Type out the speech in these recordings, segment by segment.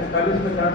45-50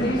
20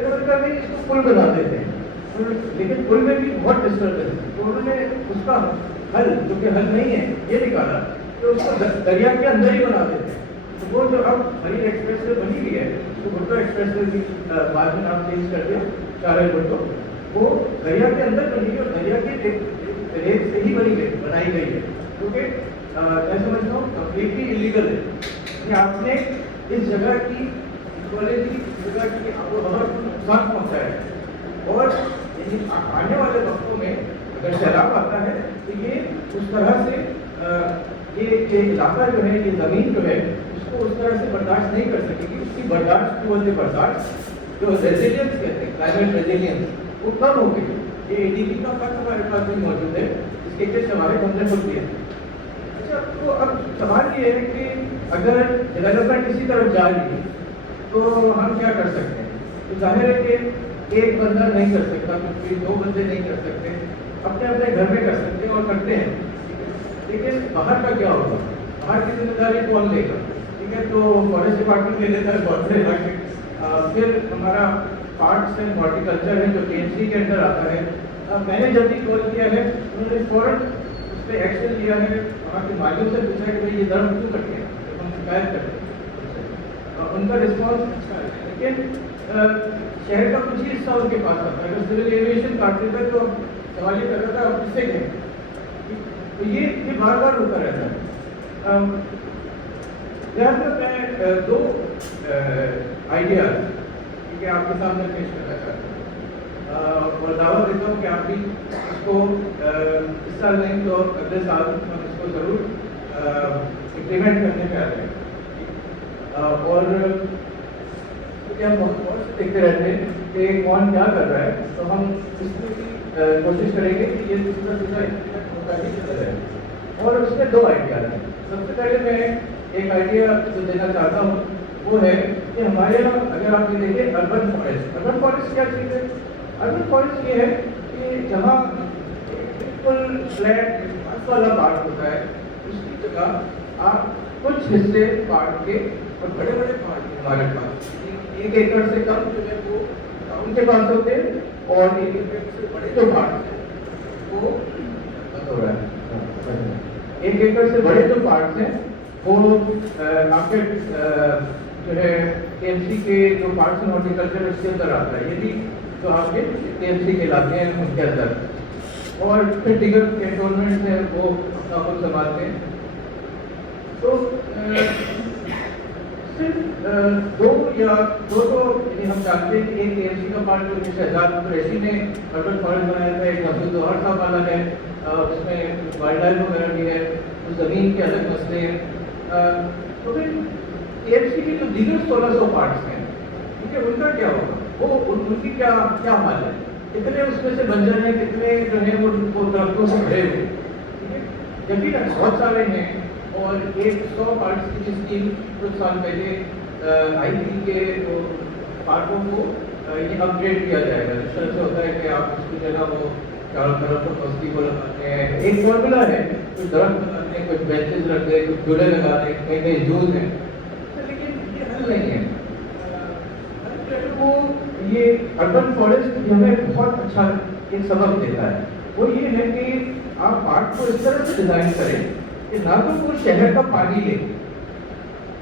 پھر انہوں نے کہا نہیں اس کو پل بنا دیتے ہیں، لیکن پل میں بھی بہت ڈسٹربنس ہے، تو انہوں نے اس کا حل جو کہ حل نہیں ہے یہ نکالا کہ اس کو دریا کے اندر ہی بنا دیتے ہیں. تو وہ جو اب مرین ایکسپریس وے بنی ہوئی ہے اس کو بھٹو ایکسپریس وے بھی بعد میں نام چینج کر دیا چارے بھٹو، وہ دریا کے اندر بنی ہے اور دریا کے ریت سے ہی بنائی گئی ہے، کیونکہ میں سمجھتا ہوں کمپلیٹلی انلیگل ہے. یعنی آپ نے اس جگہ کی ایکوالٹی، اس جگہ کی آب و ہوا کو نقصان پہنچایا ہے، اور یعنی آنے والے وقتوں میں اگر سیلاب آتا ہے تو یہ اس طرح سے یہ علاقہ جو ہے، یہ زمین جو ہے اس کو اس طرح سے برداشت نہیں کر سکے گی. اس کی برداشت قوت برداشت جو ریزیلینس کہتے ہیں، کلائمیٹ ریزیلینس، وہ کم ہو گئی. یہ ADB کا خط ہمارے پاس بھی موجود ہے، اس کے کچھ ہمارے ہم نے خود دیے. اچھا، تو اب سوال یہ ہے کہ اگر ڈیولپمنٹ اسی طرف جا رہی ہے تو ہم کیا کر سکتے ہیں؟ تو ظاہر ہے کہ ایک بندہ نہیں کر سکتا، کیونکہ دو بندے نہیں کر سکتے، اپنے اپنے گھر میں کر سکتے ہیں اور کرتے ہیں. لیکن باہر کا کیا ہوگا؟ باہر کی ذمہ داری کون لے گا؟ ٹھیک ہے، تو فارسٹ ڈپارٹمنٹ لے لیتا ہے بہت سے علاقے. پھر ہمارا پارکس اینڈ ہارٹیکلچر ہے جو KMC کے اندر آتا ہے. میں نے جب بھی کال کیا ہے انہوں نے فوراً اس پہ ایکشن لیا ہے. وہاں کے مالیوں سے پوچھا کہ بھائی یہ درخت کیوں کٹ گیا، تو ہم شکایت کرتے ہیں. ان کا رسپانس اچھا ہے، لیکن شہر کا کچھ ہی حصہ ان کے پاس آتا ہے. اگر سول ایویشن کاٹ دیتا ہے تو سوال یہ کر رہا تھا آپ کس سے کہیں. تو یہ بار بار ہوتا رہتا ہے. لہٰذا میں دو آئیڈیاز ٹھیک ہے آپ کے سامنے پیش کرنا چاہتا ہوں اور دعوت دیتا ہوں کہ آپ بھی اس کو اس سال نہیں تو اگلے سال ہم اس کو ضرور امپلیمنٹ کرنے پہ آ جائیں. اور ہم بہت سے دیکھتے رہتے ہیں کہ کون کیا کر رہا ہے، تو ہم اس میں بھی کوشش کریں گے کہ یہ دوسرا امپلیمنٹ ہوتا ہی چلا جائے. اور اس میں دو آئیڈیاز ہیں. سب سے پہلے میں ایک آئیڈیا جو دینا چاہتا ہوں وہ ہے کہ ہمارے یہاں اگر آپ یہ دیکھیں اربن فارسٹ کیا چیز ہے؟ اربن فارسٹ یہ ہے کہ جہاں بالکل فلیٹ گھاس والا پارٹ ہوتا ہے اس کی جگہ آپ کچھ حصے کاٹ کے اور بڑے بڑے پارٹ ہمارے پاس 1 ایکڑ سے کم جو ہے وہ ٹاؤن کے پاس ہوتے ہیں اور 1 ایکڑ سے بڑے جو پارٹ ہیں وہ ہو رہا ہے 1 ایکڑ سے بڑے جو پارٹس ہیں وہ آپ کے جو ہے KMC کے جو پارکس اینڈ ہارٹیکلچر اس کے اندر آتا ہے. یہ بھی جو آپ کے KMC کے علاقے ہیں ان کے اندر، اور پھر دیگر کینٹونمنٹ ہیں وہ اپنا خود سنبھالتے ہیں. تو صرف دو تو یعنی ہم جانتے ہیں کہ ایک KMC کا پارٹ جو شہزاد قریشی نے اربن فارسٹ بنایا تھا، ایک عبد الظہر صاحب والا ہے، اس میں وائلڈ لائف وغیرہ بھی ہے، اس زمین کے الگ مسئلے ہیں. تو پھر KMC کے جو دیگر 1600 پارٹس ہیں ٹھیک ہے ان کا کیا ہوگا؟ وہ ان کی کیا حال ہے؟ کتنے اس میں سے بنجر ہیں، کتنے جو ہیں وہ درختوں سے بھرے ہوئے. ٹھیک ہے، جبکہ بہت سارے ہیں. اور 100 پارٹس کی اسکیم کچھ سال پہلے آئی تھی کہ پارکوں کو یہ اپ گریڈ کیا جائے گا. اس طرح سے ہوتا ہے کہ آپ اس کی جگہ وہ چاروں طرف پستی کو لگاتے ہیں. ایک فارمولا ہے، کچھ درخت لگاتے ہیں، کچھ بینچز رکھ دیں، کچھ جھولے لگا دیں، کہیں کہیں جوز ہیں. لیکن یہ حل نہیں ہے. وہ یہ اربن فارسٹ ہمیں بہت اچھا ایک سبق دیتا ہے. وہ یہ ہے کہ آپ پارک کو اس طرح سے ڈیزائن کریں کہ نہ تو وہ شہر کا پانی لے.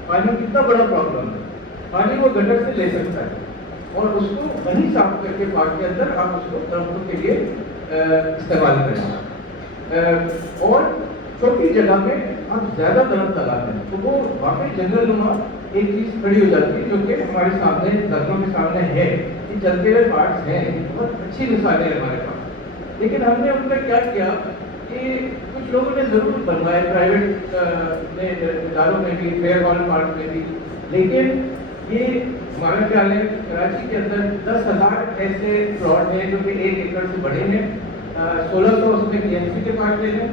پانی کتنا بڑا پرابلم ہے، پانی وہ گٹر سے لے سکتا ہے اور اس کو وہیں صاف کر کے پارک کے اندر آپ اس کو درختوں کے لیے استعمال کریں. اور چھوٹی جگہ میں آپ زیادہ درخت لگاتے ہیں تو وہ واقعی جنگل نما ایک چیز کھڑی ہو جاتی ہے جو کہ ہمارے سامنے نظروں کے سامنے ہے. یہ چلتے ہوئے پارٹس ہیں، بہت اچھی مثالیں ہیں ہمارے پاس. لیکن ہم نے ان کا کیا کیا کہ کچھ لوگوں نے ضرور بنوائے پرائیویٹ اداروں میں بھی، فیئر ہال پارک میں بھی. لیکن یہ ہمارا خیال ہے کراچی کے اندر 10,000 ایسے پلاٹ ہیں جو کہ 1 ایکڑ سے بڑے ہیں. 1600 اس میں KMC کے پارٹ لے لیں.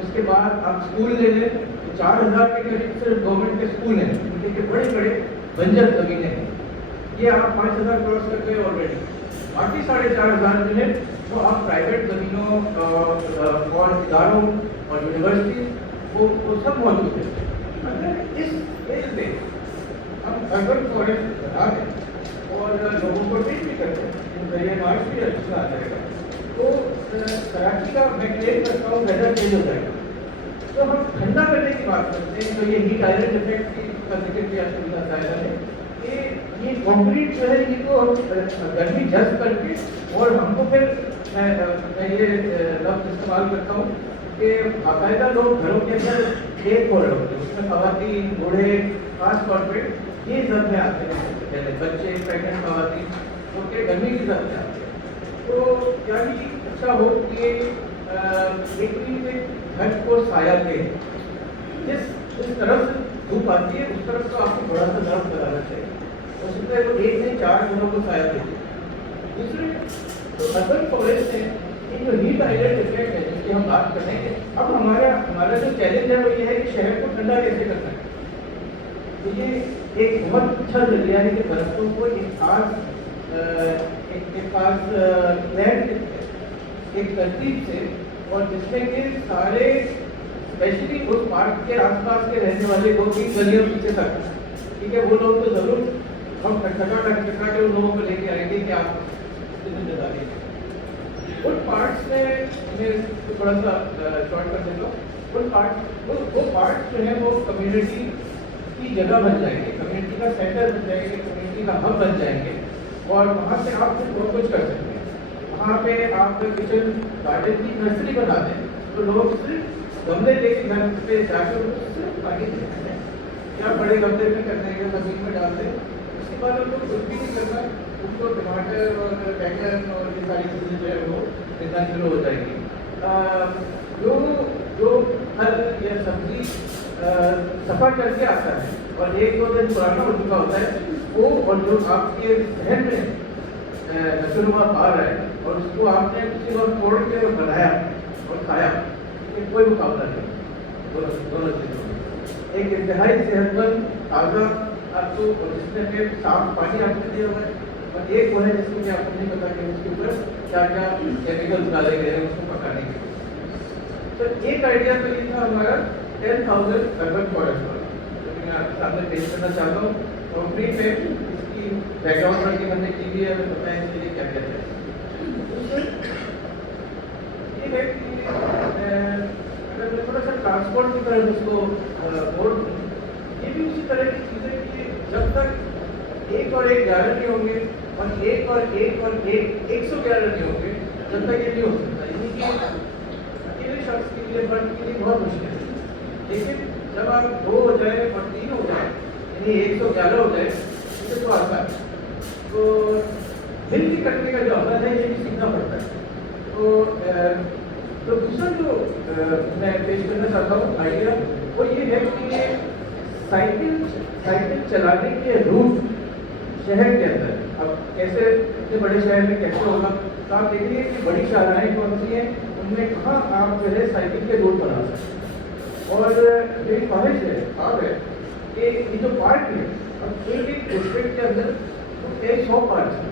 اس کے بعد آپ اسکول لے لیں تو 4,000 کے قریب صرف گورنمنٹ کے اسکول ہیں ان کے بڑے بڑے بنجر زمینیں ہیں. یہ آپ 5,000 کراس کر گئے آلریڈی. باقی 4,500 جو ہے وہ آپ پرائیویٹ زمینوں اور اداروں اور یونیورسٹیز وہ سب موجود ہیں. اگر اس فیز میں ہم اربن فارسٹ بنا دیں اور اور لوگوں کو ٹریٹ بھی کرتے ہیں، ذریعہ معاش بھی اچھا آ جائے گا. تو کراچی کا میں کلیم کرتا ہوں ویدر چینج ہو جائے گا. تو ہم ٹھنڈا کرنے کی بات کرتے ہیں، تو یہ ہیٹ آئلینڈ افیکٹ کا ذکر کیا سویدھا ظاہر ہے کہ یہ کانکریٹ جو ہے یہ تو ہم گرمی جذب کر کے اور ہم کو پھر میں یہ لفظ استعمال کرتا ہوں کہ باقاعدہ لوگ گھروں کے اندر کھیت کھول رہے ہوتے ہیں، اس میں خواتین بوڑھے خاص طور پہ یہ زد میں آتے ہیں، پہلے بچے پریگنٹ خواتین جو کہ گرمی کی زد میں آتے ہیں. تو کیا بھی اچھا ہو کہ ایک گھر کو سایہ دے، جس طرف سے دھوپ آتی ہے اس طرف تو آپ کو بڑا سا درخت لگانا چاہیے. ہو سکتا ہے وہ ایک نہیں 4 گھروں کو سایہ دے. دوسرے جو اربن فارسٹ ہیں، یہ جو ہیٹ آئلینڈ افیکٹ ہے جس کی ہم بات کریں گے، اب ہمارا جو چیلنج ہے وہ یہ ہے کہ شہر کو ٹھنڈا کیسے کرنا ہے. تو یہ ایک بہت اچھا ذریعہ ہے کہ درختوں کو ایک خاص لینڈ ایک ترتیب سے، اور جس میں کہ سارے اسپیشلی اس پارک کے آس پاس کے رہنے والے لوگ بھی گلیوں پیچھے تک، ٹھیک ہے، وہ لوگ تو ضرور ہم ٹکا کے ان لوگوں کو لے کے آئیں گے کہ آپ ذمہ داری ان پارٹس میں میں تھوڑا سا شارٹ کر دیتا ہوں. وہ پارٹس جو ہیں وہ کمیونٹی کی جگہ بن جائیں گے، کمیونٹی کا سینٹر بن جائیں گے، کمیونٹی کا ہب بن جائیں گے، اور وہاں سے آپ پھر بہت کچھ کر سکتے ہیں. وہاں پہ آپ کچن گارڈن کی نرسری بنا دیں تو لوگ صرف گملے لے کے گھر پہ جا کر صرف پانی دیتے ہیں، یا بڑے گملے میں کرنے کے زمین میں ڈال دیں. اس کے بعد ان کو کچھ بھی نہیں کرنا، ان کو ٹماٹر اور بیگن اور یہ ساری چیزیں جو ہے وہ ملنا شروع ہو جائیں گی. جو پھل یا سبزی سفر کر کے آتا ہے اور 1-2 دن پرانا ہو چکا ہوتا ہے، وہ اور جو آپ کے ذہن میں نشو نما پا رہا ہے اور اس کو آپ نے کسی وقت توڑ کے بنایا اور کھایا، کہ کوئی مقابلہ نہیں دونوں چیزوں میں. ایک انتہائی صحت مند تازہ آپ کو، اور جس میں پھر صاف پانی آپ کو دیا ہوا ہے، اور ایک وہ ہے جس کو کہ آپ کو نہیں پتا کہ اس کے اوپر کیا کیا کیمیکلس ڈالے گئے ہیں اس کو پکانے کے لیے. تو ایک آئیڈیا تو یہ تھا ہمارا 10,000 اربن فارسٹ والا، جو میں آپ کے سامنے پیش کرنا چاہتا ہوں. کمپنی پہ اس کی بیک گراؤنڈ کر کے ہم نے کی ہوئی ہے، ہمیں پتہ ہے اس کے لیے کیا کیا ہے. یہ ہے کہ اگر میں تھوڑا سا ٹرانسپورٹ کی طرف اس کو موڑ دوں، یہ بھی اسی طرح کی چیز ہے کہ جب تک 1 اور 1 11 نہیں ہوں گے اور 1 اور 1 اور 1 111 نہیں ہوں گے، جب تک یہ نہیں ہو سکتا. یعنی کہ اکیلے شخص کے لیے فرد کے لیے بہت مشکل ہے، لیکن جب آپ 2 ہو جائے اور 3 ہو جائے، یعنی 111 ہو جائے، اسے تو آسان ہے. تو مل کے کرنے کا جو عمل ہے یہ بھی سیکھنا پڑتا ہے. تو دوسرا جو میں پیش کرنا چاہتا ہوں آئیڈیا وہ یہ ہے کہ سائیکل چلانے کے روٹ شہر کے اندر اب کیسے اتنے بڑے شہر میں کیسے ہوگا. تو آپ دیکھیے کہ بڑی شاہراہیں کون سی ہیں، ان میں کہاں آپ جو ہے سائیکل کے روٹ بنا سکتے ہیں. اور میری خواہش ہے خواب ہے کہ یہ جو پارک ہے اب ایک ڈسٹرکٹ کے اندر 100 پارک ہیں،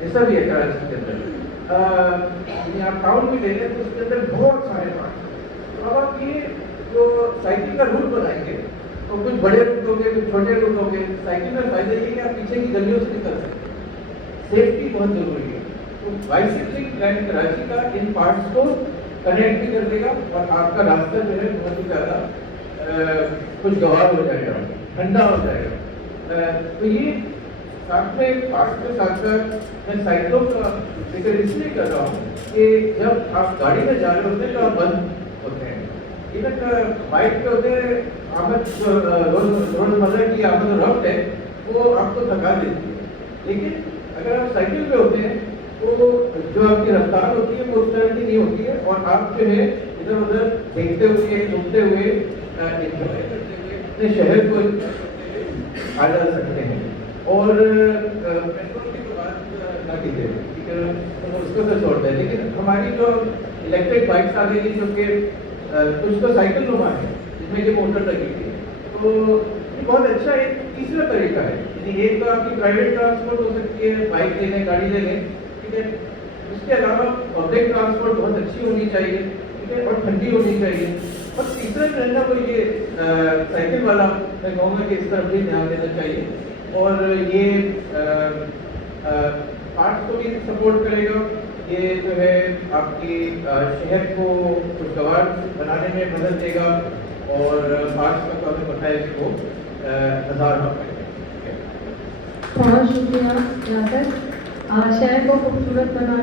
جیسا بھی ہے کراچی کے اندر. یعنی آپ ٹاؤن بھی لے لیں تو اس کے اندر بہت سارے پارک ہیں. اب آپ یہ جو سائیکل کا روٹ بنائیں گے تو کچھ بڑے روٹ ہوں گے، کچھ چھوٹے روٹ ہوں گے. سائیکل میں فائدہ یہ ہے کہ آپ پیچھے کی گلیوں سے نکل سکتے ہیں. سیفٹی بہت ضروری ہے. تو بائیسکلنگ پلان کراچی کا ان پارٹس کو کنیکٹ بھی کر دے گا اور آپ کا راستہ جو ہے بہت ہی زیادہ خوشگوار ہو جائے گا، ٹھنڈا ہو جائے گا. تو یہ ساتھ میں پارک کے ساتھ ساتھ میں سائیکلوں کا ذکر اس لیے کر رہا ہوں کہ جب آپ گاڑی میں جا رہے ہوتے ہیں تو آپ بند ہوتے ہیں. ایون بائک پہ ہوتے ہیں آمد روزمرہ کی آمد و رفت ہے وہ آپ کو تھکا دیتی ہے. لیکن اگر آپ سائیکل پہ ہوتے ہیں تو جو آپ کی رفتار ہوتی ہے وہ اس طرح کی نہیں ہوتی ہے، اور آپ جو ہے ادھر ادھر دیکھتے ہوئے گھومتے ہوئے انجوائے کرتے ہوئے اپنے شہر کو آ جا سکتے ہیں. اور پیٹرول کی تو بات نہ کیجیے، ٹھیک ہے، اس کو تو چھوڑ دیں. لیکن ہماری جو الیکٹرک بائکس آ گئی جو کہ کچھ تو سائیکل نما ہے جس میں یہ موٹر لگی تھی، تو یہ بہت اچھا ایک تیسرا طریقہ ہے. یعنی ایک تو آپ کی پرائیویٹ ٹرانسپورٹ ہو سکتی ہے، بائک لے لیں، گاڑی لے لیں، ٹھیک ہے. اس کے علاوہ پبلک ٹرانسپورٹ بہت اچھی ہونی چاہیے، ٹھیک ہے، اور ٹھنڈی ہونی چاہیے. اور تیسرا جو ہے نا وہ یہ سائیکل والا میں کہوں گا کہ اس طرف بھی دھیان دینا چاہیے. اور یہ آرٹس کو بھی سپورٹ کرے گا. یہ جو ہے آپ کی شہر کو خوشگوار بنانے میں مدد دے گا اور آرٹس کا تو ہمیں پتہ ہے اس کو ہزار بہت شکریہ ناصر. شہر کو خوبصورت بنانے